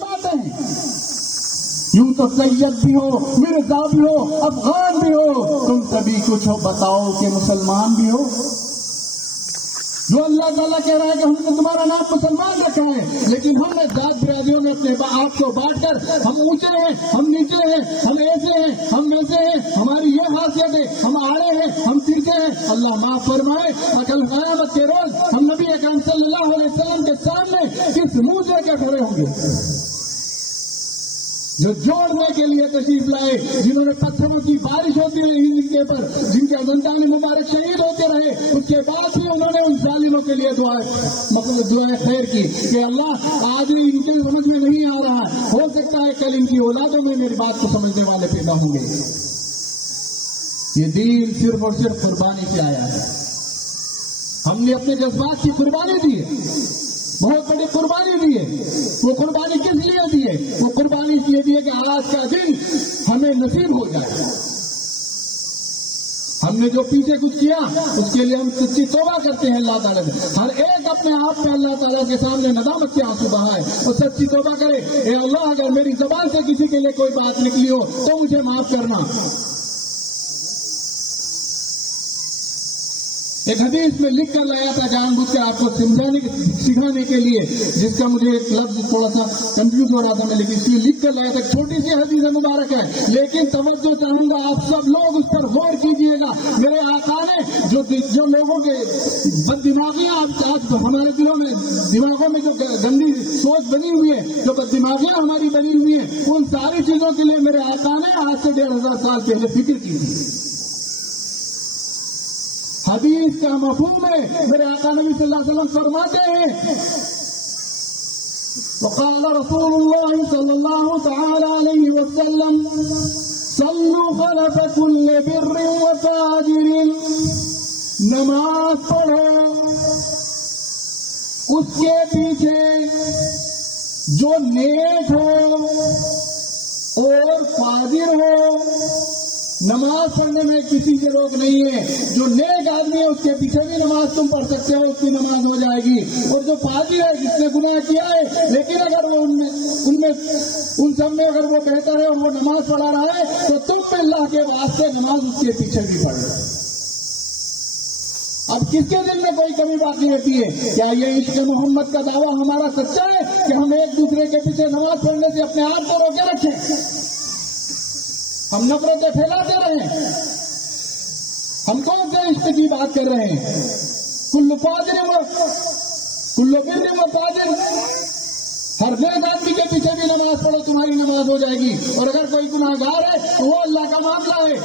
باتیں ہیں. یوں تو سید بھی ہو, مرزا بھی ہو, افغان بھی ہو, تم سبھی کچھ ہو, بتاؤ کہ مسلمان بھی ہو. جو اللہ تعالیٰ کہہ رہا ہے کہ ہم نے تمہارا نام مسلمان رکھا ہے, لیکن ہم نے ذات برادریوں میں اپنے آپ کو بانٹ کر ہم اونچے ہیں, ہم نیچے ہیں, ہم ایسے ہیں, ہم ویسے ہیں, ہماری یہ خاصیت ہے, ہم آڑے ہیں, ہم ترکے ہیں. اللہ معاف فرمائے. کل قیامت کے روز ہم نبی اکرم صلی اللہ علیہ وسلم کے سامنے کس منہ سے کیا کھڑے ہوں گے؟ جو جوڑنے کے لیے تشریف لائے, جنہوں نے پتھروں کی بارش ہوتی رہی ان کے پر, جن کے زندانی مبارک شہید ہوتے رہے, اس کے بعد بھی انہوں نے ان ظالموں کے لیے دعائیں خیر کی کہ اللہ آج ان کے سمجھ میں نہیں آ رہا, ہو سکتا ہے کل ان کی اولادوں میں میری بات کو سمجھنے والے پیدا ہوں گے. یہ دین صرف اور صرف قربانی سے آیا ہے. ہم نے اپنے جذبات کی قربانی دی ہے, بہت بڑی قربانی دی ہے. وہ قربانی کس لیے دی ہے؟ وہ قربانی اس لیے دی ہے کہ آج کا دن ہمیں نصیب ہو جائے. ہم نے جو پیچھے کچھ کیا اس کے لیے ہم سچی توبہ کرتے ہیں اللہ تعالیٰ سے. ہر ایک اپنے آپ پہ اللہ تعالیٰ کے سامنے ندامت کے آنسو بہائے اور سچی توبہ کرے, اے اللہ اگر میری زبان سے کسی کے لیے کوئی بات نکلی ہو تو مجھے معاف کرنا. ایک حدیث میں لکھ کر لایا تھا جان بوجھ کے آپ کو سکھانے کے لیے, جس کا مجھے ایک لفظ تھوڑا سا کنفیوز ہو رہا تھا, میں لیکن اس لیے لکھ کر لایا تھا. چھوٹی سی حدیث مبارک ہے, لیکن توجہ چاہوں گا آپ سب لوگ اس پر غور کیجیے گا. میرے آقا نے جو لوگوں کے بد دماغیاں آج ہمارے دلوں میں دماغوں میں جو گندی سوچ بنی ہوئی ہے, جو بد دماغیاں ہماری بنی ہوئی ہیں, ان ساری چیزوں کے لیے میرے آقا نے آج سے 1500 سال پہلے فکر کی تھی. حدیث کا مفہوم ہے میرے آقا نبی صلی اللہ علیہ وسلم فرماتے ہیں, وقال رسول اللہ صلی اللہ تعالی علیہ وسلم صلوا خلف كل بر وفاجر, نماز پڑھو اس کے پیچھے جو نیک ہو اور فاجر ہو. نماز پڑھنے میں کسی سے روک نہیں ہے. جو نیک آدمی ہے اس کے پیچھے بھی نماز تم پڑھ سکتے ہو, اس کی نماز ہو جائے گی. اور جو فاجر ہے جس نے گناہ کیا ہے, لیکن اگر وہ ان سب میں اگر وہ بہتر ہے اور وہ نماز پڑھا رہا ہے تو تم پہ اللہ کے واسطے نماز اس کے پیچھے بھی پڑھ رہے. اب کس کے دل میں کوئی کمی باقی رہتی ہے؟ کیا یہ عشق محمد کا دعویٰ ہمارا سچا ہے کہ ہم ایک دوسرے کے پیچھے نماز پڑھنے سے اپنے آپ کو روکے رکھیں؟ ہم نفرتیں پھیلاتے رہے, ہم کون سے عشق کی بات کر رہے ہیں؟ کل فاجر و فاجر, ہر نیک آدمی کے پیچھے بھی نماز پڑھو, تمہاری نماز ہو جائے گی. اور اگر کوئی گناہگار ہے تو وہ اللہ کا معاملہ ہے,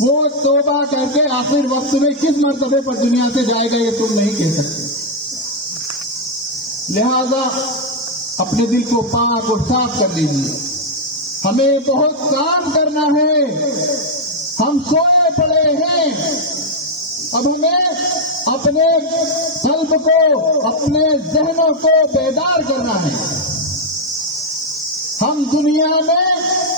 وہ توبہ کر کے آخر وقت میں کس مرتبے پر دنیا سے جائے گا یہ تم نہیں کہہ سکتے. لہذا اپنے دل کو پاک اور صاف کر لیجیے. ہمیں بہت کام کرنا ہے, ہم سوئے پڑے ہیں. اب ہمیں اپنے قلب کو, اپنے ذہنوں کو بیدار کرنا ہے. ہم دنیا میں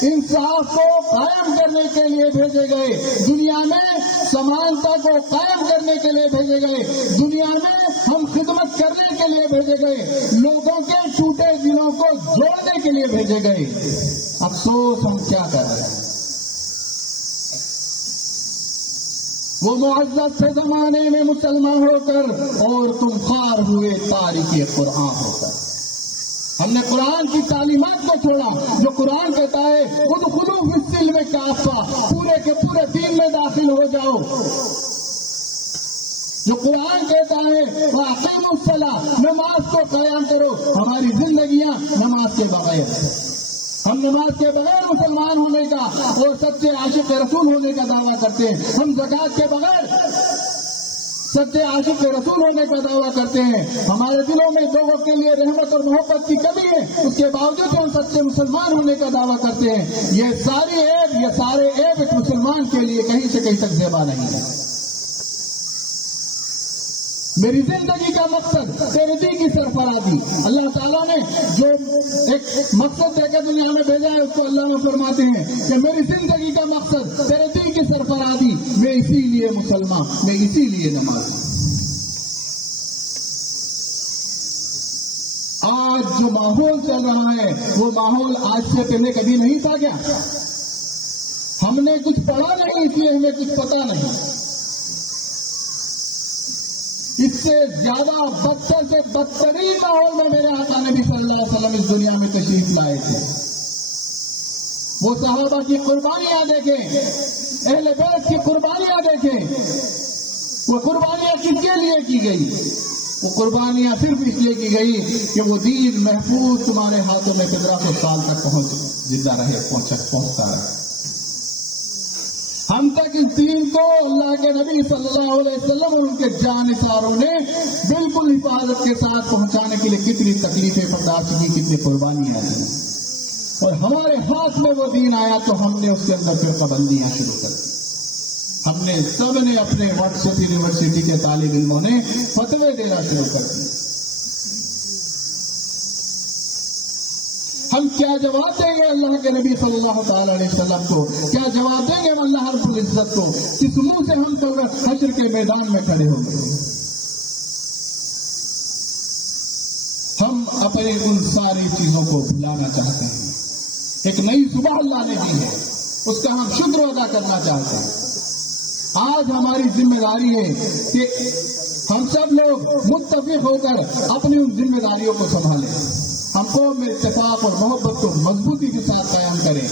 انصاف کو قائم کرنے کے لیے بھیجے گئے, دنیا میں سمانتا کو قائم کرنے کے لیے بھیجے گئے, دنیا میں ہم خدمت کرنے کے لیے بھیجے گئے, لوگوں کے ٹوٹے دلوں کو جوڑنے کے لیے بھیجے گئے. افسوس ہم کیا کر رہے ہیں؟ وہ معزز سے زمانے میں مسلمان ہو کر اور تم خار ہوئے تاریخ قرآن ہو کر. ہم نے قرآن کی تعلیمات کو چھوڑا, جو قرآن کہتا ہے ادخلوا فی السلم کافہ, پورے کے پورے دین میں داخل ہو جاؤ. جو قرآن کہتا ہے وَأَقِیمُوا الصَّلَاةَ, نماز کو قائم کرو. ہماری زندگیاں نماز کے بغیر, ہم نماز کے بغیر مسلمان ہونے کا اور سچے عاشق رسول ہونے کا دعویٰ کرتے ہیں. ہم زکوٰۃ کے بغیر سچے عاشق رسول ہونے کا دعویٰ کرتے ہیں. ہمارے دلوں میں لوگوں کے لیے رحمت اور محبت کی کمی ہے, اس کے باوجود ہم سچے مسلمان ہونے کا دعویٰ کرتے ہیں. یہ سارے عیب ایک مسلمان کے لیے کہیں سے کہیں تک زیبا نہیں ہے. میری زندگی کا مقصد تیرے دین کی سرفرازی. اللہ تعالیٰ نے جو ایک مقصد دے کے دنیا میں بھیجا ہے اس کو اللہ میں فرماتے ہیں کہ میری زندگی کا مقصد تیرے دین کی سرفرازی. میں اسی لیے مسلمان, میں اسی لیے نماز. آج जो माहौल चल रहा है वो माहौल आज से पहले कभी नहीं था क्या? हमने कुछ पढ़ा नहीं इसलिए हमें कुछ पता नहीं। इससे ज्यादा बदतर से बदतरीन माहौल में मेरे आका नबी सल्लल्लाहु अलैहि वसल्लम इस दुनिया में तशरीफ लाए थे। वो सहाबा की कुर्बानियां देखें, अहले बैत की कुर्बानियां देखें। वो कुर्बानियां किसके लिए की गई? वो कुर्बानियां सिर्फ इसलिए की गई कि वो दीन महफूज तुम्हारे हाथों में 1500 साल तक जिंदा रहे, पहुंचता रहे। हम तक इस दीन को अल्लाह के नबी सल्लल्लाहु अलैहि वसल्लम और उनके जानिसारों ने बिल्कुल हिफाजत के साथ पहुंचाने के लिए कितनी तकलीफें बर्दाश्त की, कितनी कुर्बानियां दी, और हमारे हाथ में वो दीन आया तो हमने उसके अंदर फिर पाबंदियां शुरू कर दी। हमने सबने अपने व्हाट्सएप यूनिवर्सिटी के तालिब इल्मों ने फतवे देना शुरू कर दिए। हम क्या जवाब देंगे अल्लाह के नबी सल्लल्लाहु अलैहि वसल्लम को? क्या जवाब देंगे अल्लाह रब्बुल इज्जत को? किस मुंह से हम तो हश्र के मैदान में खड़े होंगे? हम अपनी उन सारी चीजों को भुलाना चाहते हैं। एक नई सुबह अल्लाह ने दी है, उसका हम शुक्र अदा करना चाहते हैं। आज हमारी जिम्मेदारी है कि हम सब लोग मुत्तफिक होकर अपनी उन जिम्मेदारियों को संभालें। हमको इत्तेफाक और मोहब्बत को मजबूती के साथ कायम करें,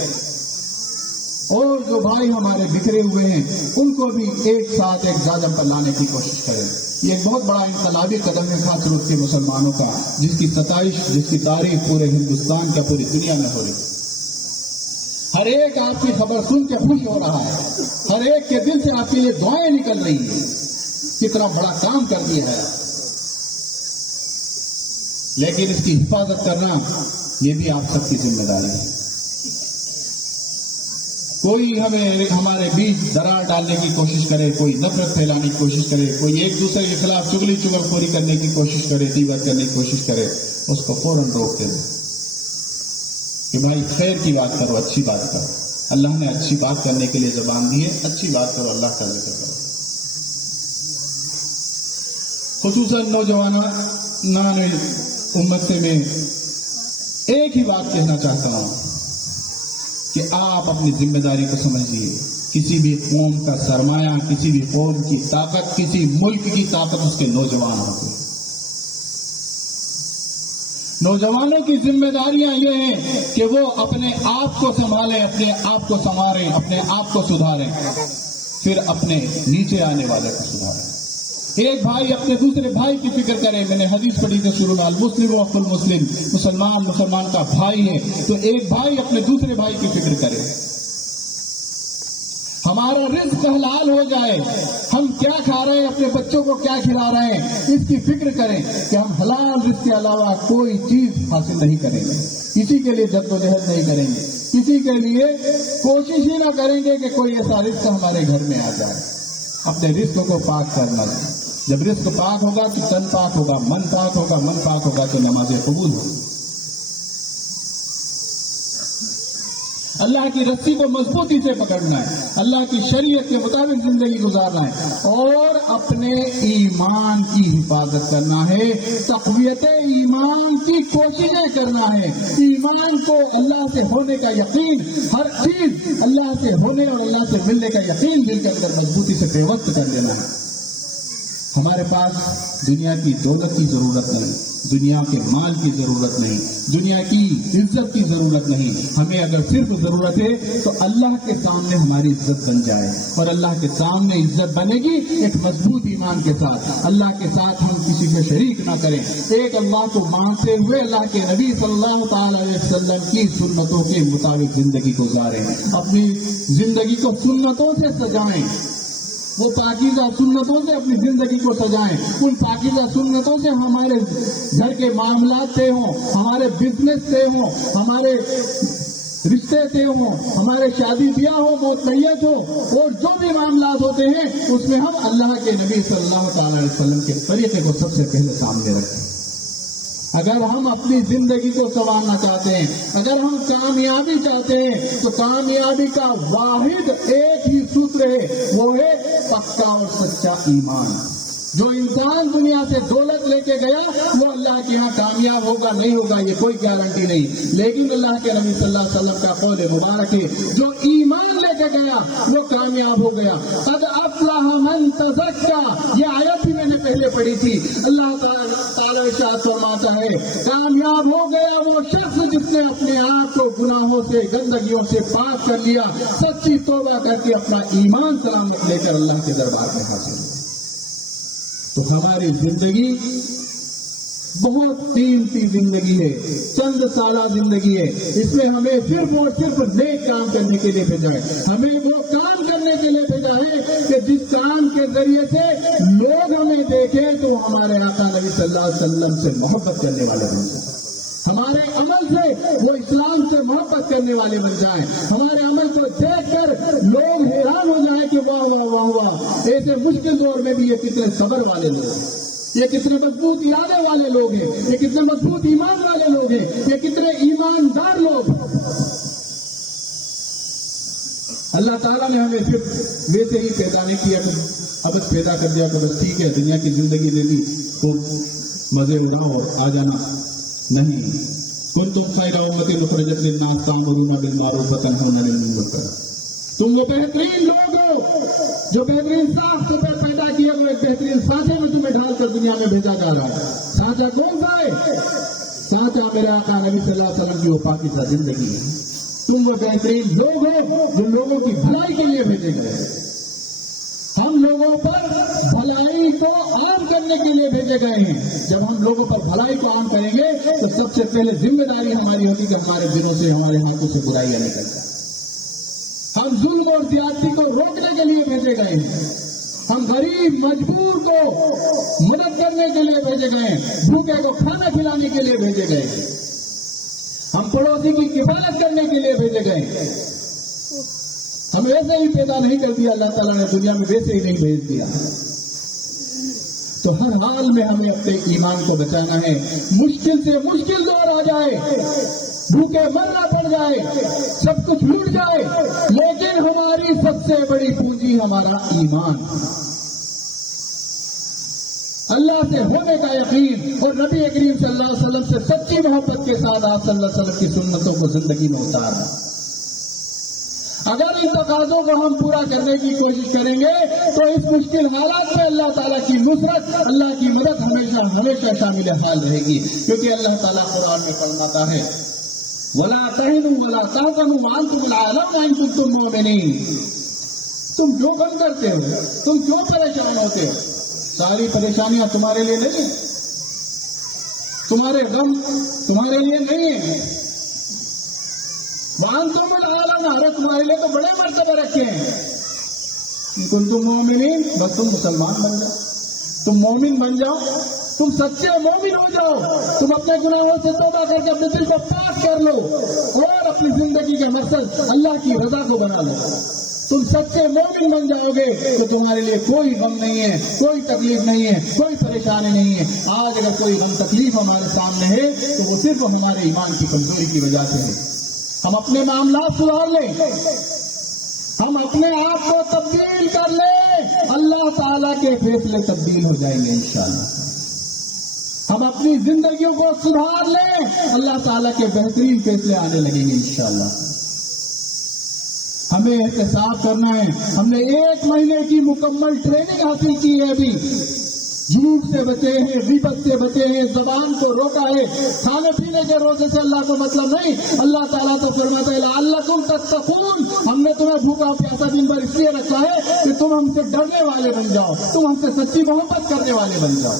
और जो भाई हमारे बिखरे हुए हैं उनको भी एक साथ एक जाजम पर लाने की कोशिश करें। ये एक बहुत बड़ा इनकलाबी कदम है खास रूप से मुसलमानों का, जिसकी सताइश, जिसकी तारीफ पूरे हिंदुस्तान का, पूरी दुनिया में हो रही। हर एक आपकी खबर सुन के खुश हो रहा है, हर एक के दिल से आपके लिए दुआएं निकल रही है। कितना बड़ा काम कर दिया है, लेकिन इसकी हिफाजत करना ये भी आप सबकी जिम्मेदारी है। कोई हमारे बीच दरार डालने की कोशिश करे, कोई नफरत फैलाने की कोशिश करे, कोई एक दूसरे के खिलाफ चुगली चुगलखोरी करने की कोशिश करे, गीबत करने की कोशिश करे, उसको फौरन रोक दे कि भाई खैर की बात करो, अच्छी बात करो। अल्लाह ने अच्छी बात करने के लिए ज़बान दी है, अच्छी बात करो, अल्लाह का जिक्र करो। खुसूसन नौजवान उम्मत से मैं एक ही बात कहना चाहता हूं कि आप अपनी जिम्मेदारी को समझिए। किसी भी कौम का सरमाया, किसी भी कौम की ताकत, किसी मुल्क की ताकत उसके नौजवान होते हैं। नौजवानों की जिम्मेदारियां ये हैं कि वो अपने आप को संभालें, अपने आप को संवारें, अपने आप को सुधारें, फिर अपने नीचे आने वाले को सुधारें। एक भाई अपने दूसरे भाई की फिक्र करे। मैंने हदीस पढ़ी थी शुरू में, मुस्लिम वक़ुल मुस्लिम, मुसलमान का भाई है तो एक भाई अपने दूसरे भाई की फिक्र करे। हमारा रिस्क हलाल हो जाए, हम क्या खा रहे हैं, अपने बच्चों को क्या खिला रहे हैं, इसकी फिक्र करें कि हम हलाल रिस्क के अलावा कोई चीज हासिल नहीं करेंगे, किसी के लिए जद्दोजहद नहीं करेंगे, किसी के लिए कोशिश ही ना करेंगे कि कोई ऐसा रिस्क हमारे घर में आ जाए। अपने रिस्क को पाक करना है। जब रिस्क पाक होगा तो तन पाक होगा, मन पाक होगा, मन पाक होगा तो नमाज़ें कबूल होगी। अल्लाह की रस्सी को मजबूती से पकड़ना है, अल्लाह की शरीयत के मुताबिक जिंदगी गुजारना है और अपने ईमान की हिफाजत करना है, तक़वियत ईमान की कोशिशें करना है। ईमान को अल्लाह से होने का यकीन, हर चीज अल्लाह से होने और अल्लाह से मिलने का यकीन दिल के अंदर मजबूती से पेवस्त कर देना है। हमारे पास दुनिया की दौलत की जरूरत नहीं, दुनिया के माल की जरूरत नहीं, दुनिया की इज्जत की जरूरत नहीं। हमें अगर सिर्फ जरूरत है तो अल्लाह के सामने हमारी इज्जत बन जाए, और अल्लाह के सामने इज्जत बनेगी एक मजबूत ईमान के साथ। अल्लाह के साथ हम किसी को शरीक ना करें, एक अल्लाह को मानते हुए अल्लाह के नबी सल्लल्लाहु अलैहि वसल्लम की सुन्नतों के मुताबिक जिंदगी गुजारें, अपनी जिंदगी को सुन्नतों से सजाएं, वो पाकीज़ा सुन्नतों से अपनी जिंदगी को सजाएं। उन पाकीज़ा सुन्नतों से हमारे घर के मामलात तय हों, हमारे बिजनेस तय हों, हमारे रिश्ते तय हों, हमारे शादी ब्याह हो, मौत मैयत हो, और जो भी मामलात होते हैं उसमें हम अल्लाह के नबी सल्लल्लाहु अलैहि वसल्लम के तरीके को सबसे पहले सामने रखें। अगर हम अपनी जिंदगी को संवारना चाहते हैं, अगर हम कामयाबी चाहते हैं, तो कामयाबी का वाहिद एक ही सूत्र है, वो है पक्का और सच्चा ईमान। जो इंसान दुनिया से दौलत लेके गया वो अल्लाह के यहाँ कामयाब होगा नहीं होगा ये कोई गारंटी नहीं, लेकिन अल्लाह के नबी सल्लल्लाहु अलैहि वसल्लम का कौल मुबारक है जो ईमान लेके गया वो कामयाब हो गया। कद अफ़लह मन तज़क्का, ये आयत भी मैंने पहले पढ़ी थी। अल्लाह ताला इरशाद फरमाता है कामयाब हो गया वो शख्स जिसने अपने आप को गुनाहों से गंदगियों से पाक कर लिया, सच्ची तौबा करके अपना ईमान सलामत लेकर अल्लाह के दरबार में हाजिर हुआ। तो हमारी जिंदगी बहुत कीमती जिंदगी है, चंद साला जिंदगी है, इसमें हमें सिर्फ और सिर्फ नेक काम करने के लिए भेजा है। हमें वो काम करने के लिए भेजा है कि जिस काम के जरिए से लोग हमें देखें तो हमारे आका नबी सल्लल्लाहु अलैहि वसल्लम से मोहब्बत करने वाले बन जाए, हमारे अमल से वो इस्लाम से मोहब्बत करने वाले बन जाए, हमारे अमल को देखकर लोग हैरान हो जाए कि वाह वाह वाह वाह, ऐसे मुश्किल दौर में भी ये कितने सब्र वाले लोग हैं, ये कितने मजबूत इरादे वाले लोग हैं, ये कितने मजबूत ईमान वाले लोग हैं, ये कितने ईमानदार लोग। अल्लाह ताला ने हमें सिर्फ वैसे ही पैदा नहीं किया कि अब पैदा कर दिया कि बस ठीक है दुनिया की जिंदगी ले ली तो मजे उड़ाओ आ जाना, नहीं। कुंतुम खैरा उम्मतिन उखरिजत लिन्नास तामुरूना बिल मारूफ व तनहौना अनिल मुनकर, तुम वो बेहतरीन लोग हो जो बेहतरीन साफ सुथरे पैदा किए हुए बेहतरीन सांचे में तुम्हें ढालकर दुनिया में भेजा जा रहा है। सांचा कौन सा है? सांचा मेरे आका नबी सल्लल्लाहु अलैहि वसल्लम की वो पाकीज़ा जिंदगी है। तुम वो बेहतरीन लोग हो जो लोगों की भलाई के लिए भेजे गए। हम लोगों पर भलाई को आम करने के लिए भेजे गए हैं। जब हम लोगों पर भलाई को आम करेंगे तो सबसे पहले जिम्मेदारी हमारी होगी कि हमारे दिलों से हमारे हाथों से बुराइयां निकल जाए। हम जुल्म और ज्यादती को रोकने के लिए भेजे गए हैं, हम गरीब मजबूर को मदद करने के लिए भेजे गए, भूखे को खाना खिलाने के लिए भेजे गए, हम पड़ोसी की किफायत करने के लिए भेजे गए। हम ऐसे ही पैदा नहीं कर दिया, अल्लाह ताला ने दुनिया में वैसे ही नहीं भेज दिया। तो हर हाल में हमें अपने ईमान को बचाना है। मुश्किल से मुश्किल दौर आ जाए, भूखे मरना पड़ जाए, सब कुछ लूट जाए, लेकिन हमारी सबसे बड़ी पूंजी हमारा ईमान, अल्लाह से होने का यकीन और नबी करीम सल्लल्लाहु अलैहि वसल्लम से सच्ची मोहब्बत के साथ आप सल्लल्लाहु अलैहि वसल्लम की सुन्नतों को जिंदगी में उतारना। अगर इन तकाज़ों को हम पूरा करने की कोशिश करेंगे तो इस मुश्किल हालात में अल्लाह ताला की नुसरत, अल्लाह की मदद हमेशा हमेशा शामिल हाल रहेगी। क्योंकि अल्लाह ताला कुरान में फरमाता है वला तहिनु वला तहज़नु व अंतुम अ'लमू इन कुंतुम मुमिनीन, तुम क्यों गम करते हो, तुम क्यों परेशान होते हो? सारी परेशानियां तुम्हारे लिए नहीं, तुम्हारे गम तुम्हारे लिए नहीं है। वांतुम अल-आला, अरे तुम्हारे लिए तो बड़े मर्तबे रखे हैं। तुम मोमिनीन, बस तुम मुसलमान बन जाओ, तुम मोमिन बन जाओ, तुम सच्चे मोमिन हो जाओ, तुम अपने गुनाहों से तौबा करके अपने दिल को पाक कर लो और अपनी जिंदगी का मकसद अल्लाह की रजा को बना लो। तुम सच्चे मोमिन बन जाओगे तो तुम्हारे लिए कोई गम नहीं है, कोई तकलीफ नहीं है, कोई परेशानी नहीं है। आज अगर कोई गम तकलीफ हमारे सामने है तो वो सिर्फ हमारे ईमान की कमजोरी की वजह से है। हम अपने मामला सुधार लें, हम अपने आप को तब्दील कर लें, अल्लाह ताला के फैसले तब्दील हो जाएंगे इंशाअल्लाह। हम अपनी जिंदगियों को सुधार लें, अल्लाह ताला के बेहतरीन फैसले आने लगेंगे इंशाअल्लाह। हमें एहतसाब करना है। हमने 1 महीने की मुकम्मल ट्रेनिंग हासिल की है, अभी झूठ से बचे हैं, गिबत से बचे हैं, जबान को रोका है, खाने पीने के रोजे से अल्लाह को मतलब नहीं। अल्लाह ताला तो फरमाता है लअल्लकुम तत्तकून, हमने तुम्हें भूखा प्यासा दिन भर इसलिए रखा है कि तुम हमसे डरने वाले बन जाओ, तुम हमसे सच्ची मोहब्बत करने वाले बन जाओ।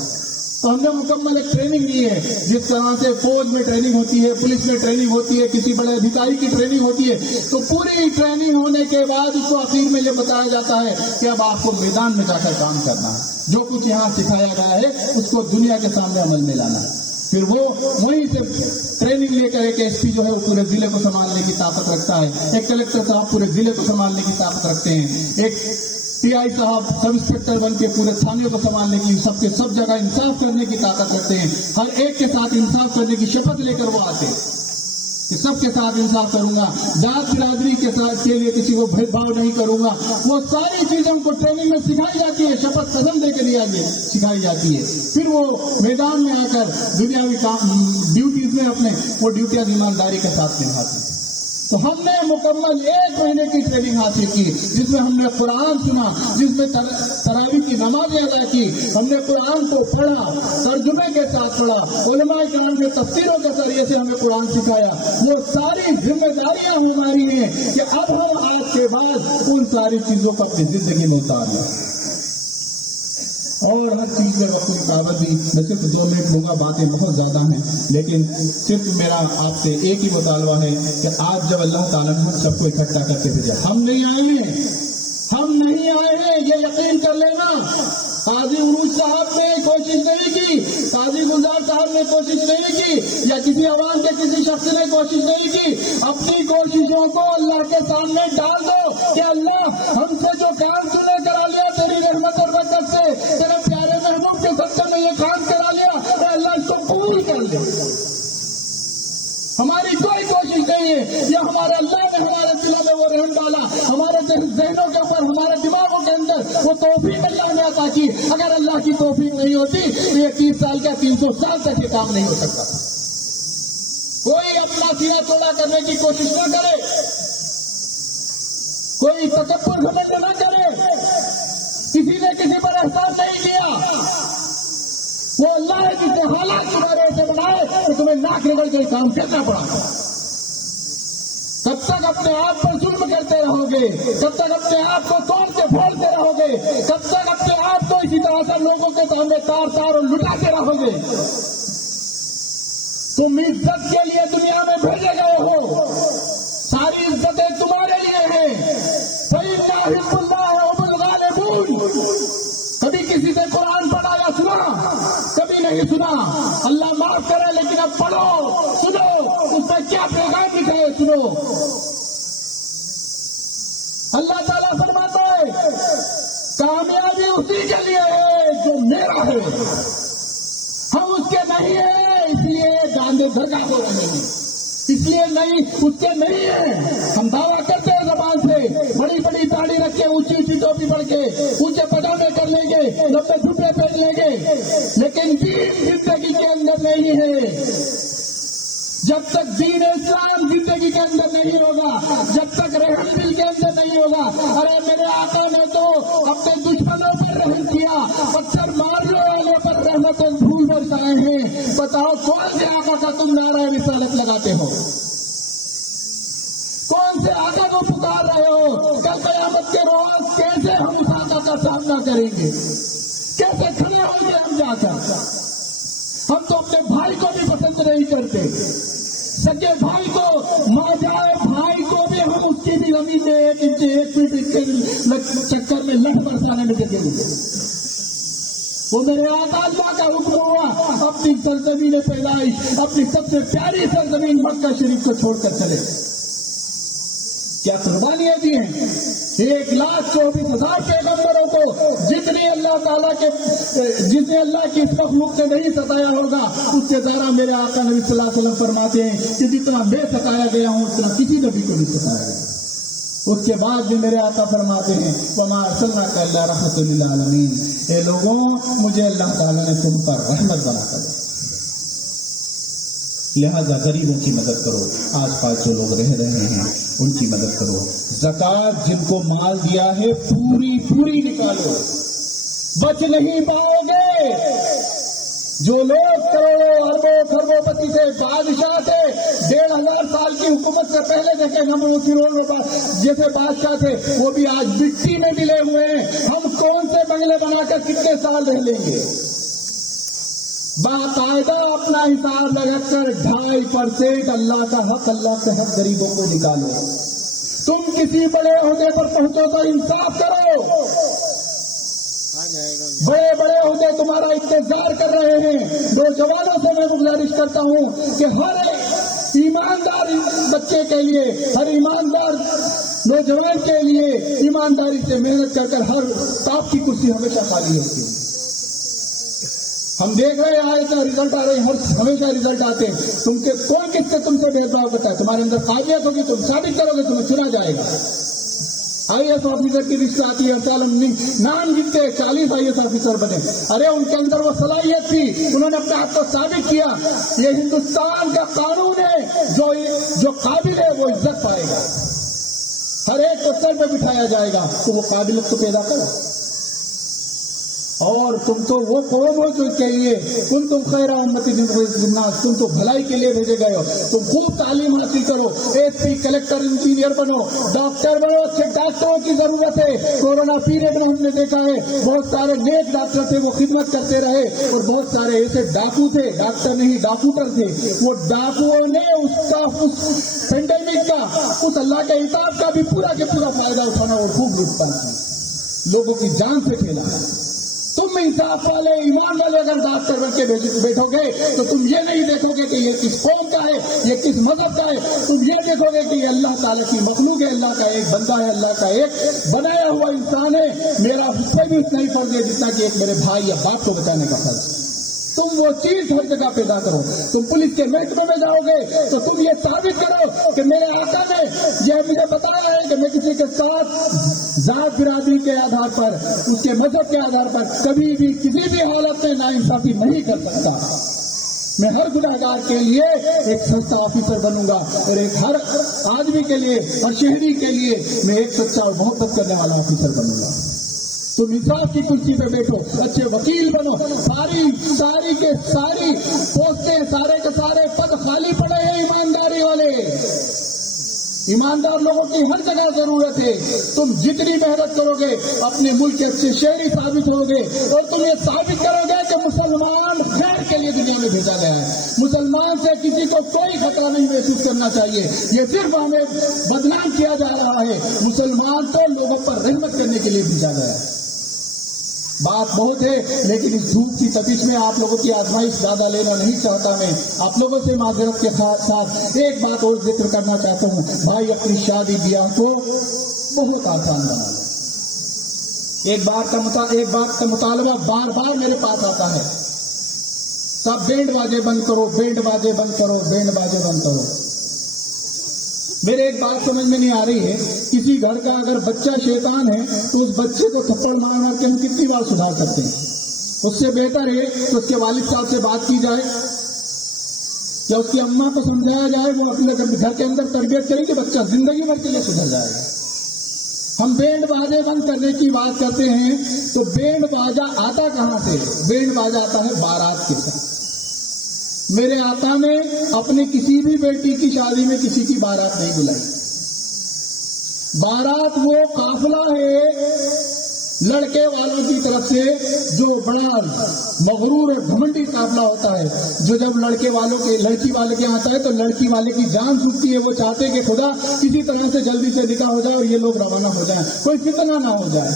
तो हमने मुकम्मल एक ट्रेनिंग दी है, जिस तरह से फौज में ट्रेनिंग होती है, पुलिस में ट्रेनिंग होती है, किसी बड़े अधिकारी की ट्रेनिंग होती है। तो पूरी ट्रेनिंग होने के बाद उसको आखिर में ये बताया जाता है कि अब आपको मैदान में जाकर काम करना है, जो कुछ यहाँ सिखाया गया है उसको दुनिया के सामने अमल में लाना है। फिर वो वहीं से ट्रेनिंग लेकर एक एसपी जो है वो पूरे जिले को संभालने की ताकत रखता है, एक कलेक्टर साहब पूरे जिले को संभालने की ताकत रखते हैं, एक टीआई साहब सब इंस्पेक्टर बन के पूरे थाने को संभालने की, सबके सब जगह इंसाफ करने की ताकत रखते हैं। हर एक के साथ इंसाफ करने की शपथ लेकर वो आते हैं। कि सबके साथ इंसाफ करूंगा, जात बिरादरी के साथ के लिए किसी को भेदभाव नहीं करूंगा। वो सारी चीजें हमको ट्रेनिंग में सिखाई जाती है, शपथ कसम दे के लिए सिखाई जाती है। फिर वो मैदान में आकर दुनियावी काम ड्यूटीज में अपने वो ड्यूटियां ईमानदारी के साथ निभाते हैं। तो हमने मुकम्मल 1 महीने की ट्रेनिंग हासिल की, जिसमें हमने कुरान सुना, जिसमें तरावी की नमाज अदा की, हमने कुरान को पढ़ा, तर्जुमे के साथ पढ़ा, उलमाए किराम के तफसीरों के जरिए से हमें कुरान सिखाया। वो सारी जिम्मेदारियां हमारी हैं कि अब हम आज के बाद उन सारी चीजों को अपनी जिंदगी में उतारें और हर चीज में अपनी पाबंदी। मैं सिर्फ 2 मिनट लूंगा, बातें बहुत ज्यादा हैं, लेकिन सिर्फ मेरा आपसे एक ही मुतालबा है कि आज जब अल्लाह ताला ने सबको इकट्ठा करके भेजा, हम नहीं आए हैं, ये यकीन कर लेना। काजी उरूज साहब ने कोशिश नहीं की, काजी गुलजार साहब ने कोशिश नहीं की, या किसी अवाम के किसी शख्स ने कोशिश नहीं की। अपनी कोशिशों को अल्लाह के सामने डाल दो कि अल्लाह हमसे जो काम तूने करा लिया तेरी रहमत और बरकत से, तेरे प्यारे महबूब के सत्य में ये काम करा लिया, तो अल्लाह इसको कबूल कर ले। हमारी कोई कोशिश नहीं है, ये हमारे अल्लाह ने हमारे दिलों में वो रहम डाला, हमारे ज़हनों के ऊपर, हमारे दिमागों के अंदर वो तौफीक अल्लाह ने अता की। अगर अल्लाह की तौफीक नहीं होती तो ये 30 साल का 300 साल तक ये काम नहीं हो सकता। कोई अपना सीना चौड़ा करने की कोशिश न करे, कोई तकब्बुर घमंड न करे। किसी ने किसी पर एहसान नहीं किया। वो अल्लाह है जिसने हालात तुम्हारे ऐसे बनाए तो तुम्हें नाक रगड़ के काम करना पड़ा। कब तक अपने आप पर जुल्म करते रहोगे? कब तक अपने आप को तोड़ते फोड़ते रहोगे? कब तक अपने आप को इसी तरह से लोगों के सामने तार और लुटाते रहोगे? तुम इज्जत के लिए दुनिया में भेजे गए हो, सारी इज्जतें तुम्हारे लिए हैं। कभी किसी से कुरान पढ़ा या सुना? कभी नहीं सुना। अल्लाह माफ करे, लेकिन अब पढ़ो, सुनो, उसमें क्या पैगाम लिखा है सुनो। अल्लाह ताला फरमाता है कामयाबी उसी के लिए है जो मेरा है, हम उसके नहीं है इसलिए गांधे दरगाह को रहेंगे, इसलिए नहीं उसके नहीं है। हम दावा करते हैं जबान से, बड़ी बड़ी दाढ़ी रख के, ऊंची ऊंची टोपी पड़ के, ऊंचे पजामे कर लेंगे, लंबे झुटे पहन लेंगे, लेकिन दीन जिंदगी के अंदर नहीं है। जब तक दीन इस्लाम जिंदगी के अंदर नहीं होगा, जब तक रहम दिल के अंदर नहीं होगा। अरे मेरे आका ने तो अपने दुश्मनों पर रहम किया, पत्थर मारने वालों पर रहमत धूल बरसाए हैं। बताओ कौन से आका का तुम नारा रिसालत लगाते हो? कौन से आका को पुकार रहे हो? कल क़यामत के रोज कैसे हम उस आका का सामना करेंगे? कैसे खड़े होंगे हम जाकर? हम तो अपने भाई को भी पसंद नहीं करते, सगे भाई को, माँ जाए भाई को भी हम उसकी भी जमीन में 1 इंच 1 फीट के चक्कर में लठ बरसाने में लगे हुए। वो मेरे आका अल्लाह का हुक्म हुआ, अपनी सरजमीन पैदाइश, अपनी सबसे प्यारी सरजमीन मक्का शरीफ को छोड़कर चले। क्या कुर्बानियां दी हैं? 1,24,000 पैगंबरों को जितने अल्लाह ताला के, जिसने अल्लाह की इस मखलूक से नहीं सताया होगा, उससे ज्यादा मेरे आका नबी सल्लल्लाहु अलैहि वसल्लम फरमाते हैं कि जितना मैं सताया गया हूं उतना किसी नबी को नहीं सताया गया। उसके बाद भी मेरे आका फरमाते हैं वमा अरसलनाका इल्ला रहमतल लिल आलमीन, ए लोगों मुझे अल्लाह ताला ने तुम पर रहमत बनाकर दिया, लिहाजा गरीबों की मदद करो, आस पास जो लोग रह रहे हैं उनकी मदद करो। ज़कात जिनको माल दिया है पूरी पूरी निकालो, बच नहीं पाओगे। जो लोग करोड़ों अरबों खरबोपति से, बादशाह थे, 1,500 साल की हुकूमत से पहले देखे हम फिरौन जैसे बादशाह थे, वो भी आज मिट्टी में मिले हुए हैं। हम कौन से बंगले बनाकर कितने साल रह लेंगे? बाकायदा अपना हिसाब लगाकर 2.5% अल्लाह का हक गरीबों को निकालो। तुम किसी बड़े ओहदे पर पहुंचो तो इंसाफ करो। बड़े बड़े ओहदे तुम्हारा इंतजार कर रहे हैं। नौजवानों से मैं गुजारिश करता हूं कि हर ईमानदार बच्चे के लिए, हर ईमानदार नौजवान के लिए ईमानदारी से मेहनत कर हर टॉप की कुर्सी हमेशा खाली होती है। हम देख रहे हैं आए तो रिजल्ट आ रहे हैं, हमेशा रिजल्ट आते हैं। कौन किससे तुमसे भेदभाव करता है? तुम्हारे अंदर काबिलियत होगी, तुम साबित करोगे, तुम्हें चुना जाएगा। IAS ऑफिसर की लिस्ट आती है, नाम गिनते 40 IAS ऑफिसर बने। अरे उनके अंदर वो सलाहियत थी, उन्होंने अपने आप को साबित किया। ये हिंदुस्तान का कानून है, जो काबिल है वो इज्जत पाएगा, हर एक को सर पे बिठाया जाएगा। तो वो काबिलियत को पैदा करो। और तुम तो वो कौम हो जो चाहिए, तुम खैर उम्मती जिन्नास, तुम तो भलाई के लिए भेजे गए हो। तुम खूब तालीम हासिल करो, SP, कलेक्टर, इंजीनियर बनो, डॉक्टर बनो। अच्छे डॉक्टरों की जरूरत है। कोरोना पीरियड में हमने देखा है बहुत सारे नेक डॉक्टर थे, वो खिदमत करते रहे, और बहुत सारे ऐसे डाकू थे, डॉक्टर नहीं डाकूटर थे, वो डाकुओं ने उस पेंडेमिक का, उस अल्लाह के हिसाब का भी पूरा के पूरा फायदा उठाना और खूब लूटपाट की, लोगों की जान से खेला। तुम इंसाफ वाले, ईमान वाले अगर डॉक्टर बन के बैठोगे तो तुम ये नहीं देखोगे कि ये किस कौम का है, ये किस मजहब का है। तुम ये देखोगे कि ये अल्लाह ताला की मखलूक है, अल्लाह का एक बंदा है, अल्लाह का एक बनाया हुआ इंसान है। मेरा उससे भी उतना ही फर्ज है जितना कि एक मेरे भाई या बाप को बचाने का फर्ज। तुम वो चीज हर जगह पैदा करो। तुम पुलिस के महकमे में जाओगे तो तुम ये साबित करो कि मेरे आका ने यह मुझे बताया है कि मैं किसी के साथ जात बिरादरी के आधार पर, उसके मजहब के आधार पर कभी भी किसी भी हालत में नाइंसाफी नहीं कर सकता। मैं हर गुनाहगार के लिए एक सच्चा ऑफिसर बनूंगा, और एक हर आदमी के लिए और शहरी के लिए मैं एक सच्चा और मोहब्बत करने वाला ऑफिसर बनूंगा। तुम इंसाफ की कुर्सी पे बैठो, अच्छे वकील बनो। सारी के सारी पोस्टें, सारे के सारे पद खाली पड़े हैं ईमानदारी वाले। ईमानदार लोगों की हर जगह जरूरत है। तुम जितनी मेहनत करोगे अपने मुल्क के अच्छे शहरी साबित होगे, और तुम ये साबित करोगे कि मुसलमान खैर के लिए दुनिया में भेजा गया है। मुसलमान से किसी को कोई खतरा नहीं महसूस करना चाहिए। ये सिर्फ हमें बदनाम किया जा रहा है। मुसलमान तो लोगों पर रहमत करने के लिए भेजा गया है। बात बहुत है, लेकिन इस धूप की तपिश में आप लोगों की आजमाइश ज्यादा लेना नहीं चाहता। मैं आप लोगों से माजरत के साथ एक बात और जिक्र करना चाहता हूँ। भाई अपनी शादी ब्याह को बहुत आसान बना लो। एक बात का मुतालबा बार बार मेरे पास आता है, सब बैंड बाजे बंद करो, बैंड बाजे बंद करो, बैंड बाजे बंद करो। मेरे एक बात समझ में नहीं आ रही है, किसी घर का अगर बच्चा शैतान है तो उस बच्चे को थप्पड़ मार मार के हम कितनी बार सुधार सकते हैं? उससे बेहतर है कि उसके वालिद साहब से बात की जाए या उसकी अम्मा को समझाया जाए, वो अपने घर के अंदर तरबियत करेंगे, बच्चा जिंदगी भर के लिए सुधर जाएगा। हम बैंड बाजे बंद करने की बात करते हैं तो बैंड बाजा आता कहां से? बैंड बाजा आता है बारात के साथ। मेरे आका ने अपनी किसी भी बेटी की शादी में किसी की बारात नहीं बुलाई। बारात वो काफिला है लड़के वालों की तरफ से, जो बड़ा मगरूर और घमंडी काफिला होता है, जो जब लड़की वाले के आता है तो लड़की वाले की जान छूटती है। वो चाहते हैं कि खुदा किसी तरह से जल्दी से निकाह हो जाए और ये लोग रवाना हो जाए, कोई फितना ना हो जाए।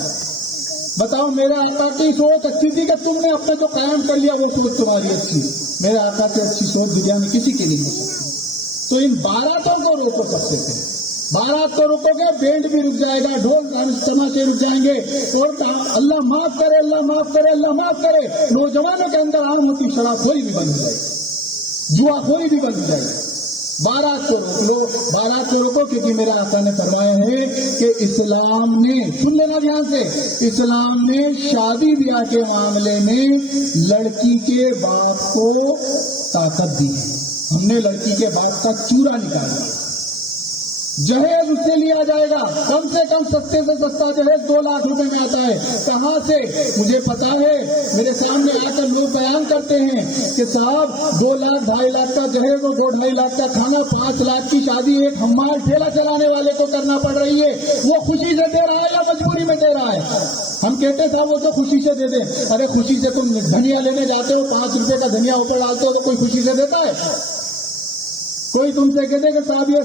बताओ, मेरे आका की सोच अच्छी थी कि तुमने अपने को कायम कर लिया, वो सोच तुम्हारी अच्छी। मेरे आका से अच्छी सोच दुनिया में किसी की नहीं हो सकती। तो इन बारातों को रोको सकते थे। बारात को रोकोगे, बैंड भी रुक जाएगा, ढोल तमाशे रुक जाएंगे, और अल्लाह माफ करे, अल्लाह माफ करे, अल्लाह माफ करे, नौजवानों के अंदर आम होती शराबखोरी भी बंद हो जाएगी, जुआखोरी भी बंद हो जाएगी। बारात को रोक लो, बारात को रोको, क्योंकि मेरे आका ने फरमाया है कि इस्लाम ने, सुन लेना ध्यान से, इस्लाम ने शादी ब्याह के मामले में लड़की के बाप को ताकत दी है। हमने लड़की के बाप का चूरा निकाला। जहेज उससे लिया जाएगा, कम से कम सस्ते से सस्ता जहेज 2 लाख रुपए में आता है। कहां से? मुझे पता है, मेरे सामने आकर लोग बयान करते हैं कि साहब 2 लाख 2.5 लाख का जहेज और 2.5 लाख का खाना, 5 लाख की शादी एक हमाल ठेला चलाने वाले को करना पड़ रही है। वो खुशी से दे रहा है या मजबूरी में दे रहा है? हम कहते साहब वो तो खुशी से दे दे। अरे खुशी से तुम धनिया लेने जाते हो, 5 रुपए का धनिया ऊपर डालते हो तो कोई खुशी से देता है? कोई तुमसे कहते कि साहब ये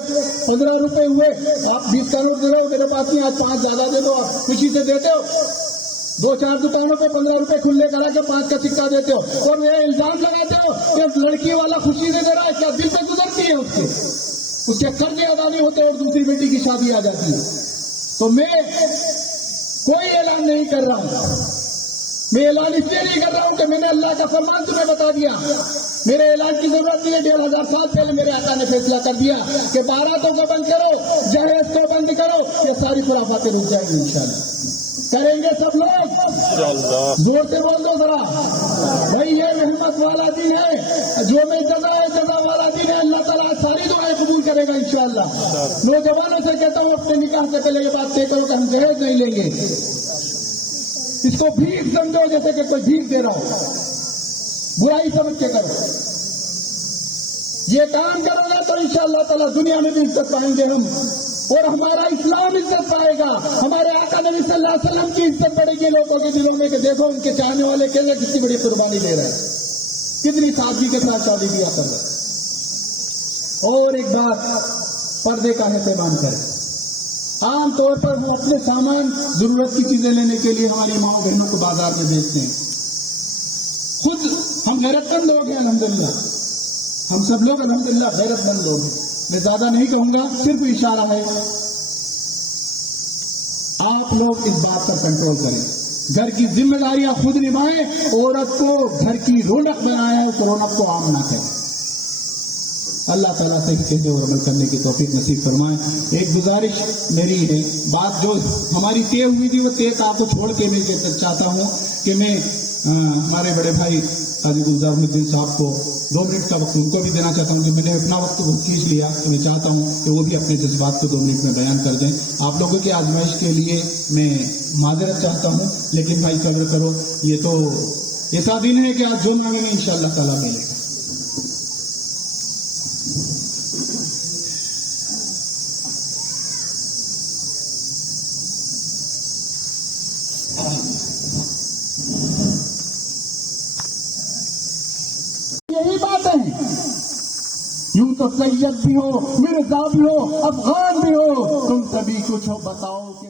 15 रुपए हुए, आप 20 करोड़ दे रहे हो, मेरे पास नहीं, आज 5 ज्यादा दे दो, आप खुशी से देते हो। 2-4 दुकानों पे 15 रुपए खुले करा के 5 का सिक्का देते हो, और ये इल्जाम लगाते हो कि लड़की वाला खुशी से दे रहा है। क्या दिल से गुजरती है उसके कर्जे अदा नहीं होते और दूसरी बेटी की शादी आ जाती है? तो मैं कोई ऐलान नहीं कर रहा हूं, میں اعلان اس لیے نہیں کر رہا ہوں کہ میں نے اللہ کا فرمان تمہیں بتا دیا، میرے اعلان کی ضرورت نہیں ہے۔ 1500 سال پہلے میرے آقا نے فیصلہ کر دیا کہ باراتوں کو بند کرو، جہیز کو بند کرو، یہ ساری خرافاتیں رک جائیں گی انشاءاللہ۔ کریں گے سب لوگ، زور سے بول دو ذرا بھائی، یہ رحمت والا دن ہے، جو میں جزا والا دن ہے۔ اللہ تعالیٰ ساری دعائیں قبول کرے گا انشاءاللہ۔ نوجوانوں سے کہتا ہوں اپنے نکاح سے پہلے یہ بات طے کرو کہ ہم جہیز نہیں لیں گے۔ اس کو بھیک سمجھو جیسے کہ کوئی بھیک دے رہا ہو، برائی سمجھ کے کرو۔ یہ کام کرو گے تو انشاءاللہ تعالیٰ دنیا میں بھی عزت پائیں گے ہم، اور ہمارا اسلام عزت پائے گا، ہمارے آقا نبی صلی اللہ علیہ وسلم کی عزت بڑھے گی لوگوں کے دلوں میں کہ دیکھو ان کے چاہنے والے کیسے کتنی بڑی قربانی دے رہے ہیں، کتنی سادگی کے ساتھ شادی کیا کر رہے ہیں۔ اور ایک بات، پردے کا اہتمام کریں۔ عام طور پر وہ اپنے سامان، ضرورت کی چیزیں لینے کے لیے ہماری ماں بہنوں کو بازار میں بیچتے ہیں۔ خود ہم غیرت مند لوگ ہیں الحمدللہ، ہم سب لوگ الحمدللہ غیرت مند لوگ ہیں۔ میں زیادہ نہیں کہوں گا، صرف اشارہ ہے۔ آپ لوگ اس بات پر کنٹرول کریں، گھر کی ذمہ داریاں خود نبھائیں، عورت کو گھر کی رونق بنائیں، اس رونق کو عام نہ کریں۔ اللہ تعالیٰ سے کہتے ہوئے عمل کرنے کی توفیق نصیب فرمائیں۔ ایک گزارش میری ہے، بات جو ہماری طے ہوئی تھی وہ طے آپ کو چھوڑ کے میں چاہتا ہوں کہ میں ہمارے بڑے بھائی قاضی گلزار الدین صاحب کو 2 منٹ کا وقت ان کو بھی دینا چاہتا ہوں کہ میں نے اپنا وقت بہت کھینچ لیا، تو میں چاہتا ہوں کہ وہ بھی اپنے جذبات کو 2 منٹ میں بیان کر دیں۔ آپ لوگوں کی آزمائش کے لیے میں معذرت چاہتا ہوں، لیکن بھائی صبر کرو، یہ تو ایسا دن ہے کہ آج جو مانگیں گے انشاءاللہ تعالیٰ ملے گا۔ یہی باتیں، یوں تو سید بھی ہو، مرزا بھی ہو، افغان بھی ہو، تم سبھی کچھ ہو، بتاؤ کہ